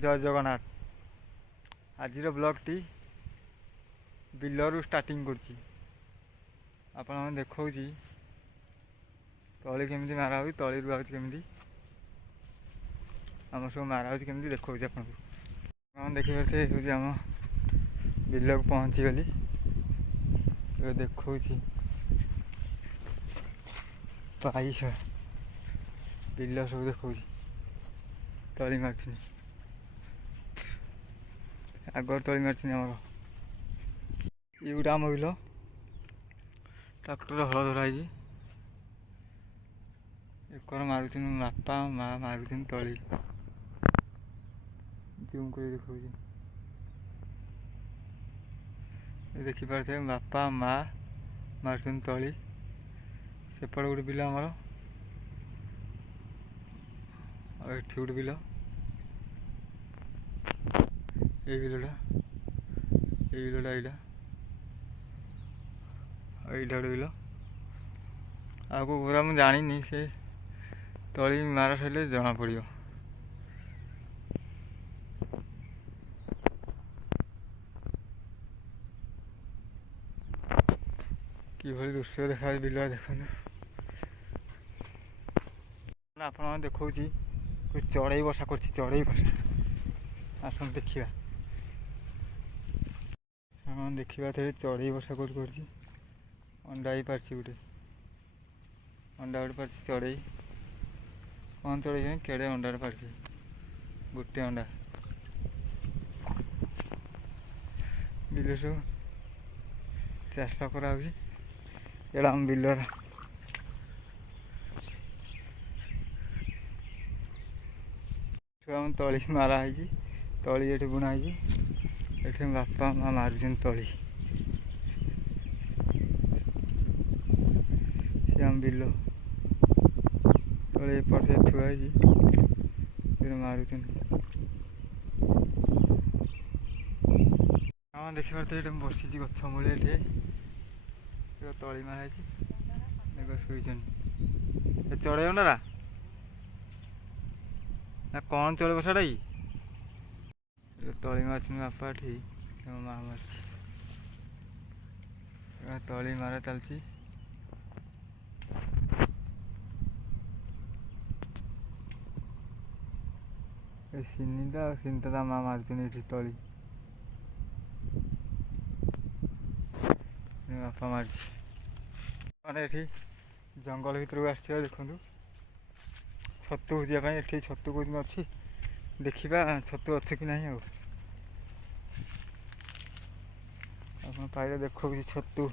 जय जगन्नाथ। आज ब्लॉगटी बिलरू स्टार्टिंग करुच्ची आपण देखा तली केमी मारा हो तली रुआ केमी आम सब मारा हो केमी देखा आप देखिए हूँ आम बिल को पहुँची गली देखा पाइश बिल सब देखा तली मार्च आगर तली मार्च आम ये गोटे आम बिल ट्राक्टर हल धराई एकर मारुन बापा माँ मारुन तली जूम कर देखा देखिपे बापा माँ मारुन तली सेपट गोटे बिल आमर एठी गोटे बिल ये बिलटा यहाँ गोटे बिल आगे पूरा मुझे जानी से तली मारा सर जना पड़ो कि दृश्य देखा बिल देखो आप देखा चढ़ई बसा कर चढ़ई बसा आस देखा देखा थे चढ़ई बसा कर अंडा ही पार्ची गोटे अंडा गोटे पार्ची चढ़ई कौन चढ़ई केड़े अंडा पार्ची गोटे अंडा बिल सब चाषा करा आम बिलर छुआ तली मारा तली ये बुणाई ये बापा माँ मारुन तली आम बिल तले एपटे थुआई मारुन हाँ देखिए ये बसी गछ मूल ये तली माराई शुई चढ़े अंडा ना कौन चढ़ बसाटा तली मार्च बापा ठीक माँ मार्च तली मारा चलती सिनिता माँ मार्चन तली बापा मार्च मैंने जंगल भर आस देखु छतु जाए ये छतु कौन अच्छी देखा छतु अच्छे कि ना आप पाइले देखो छतु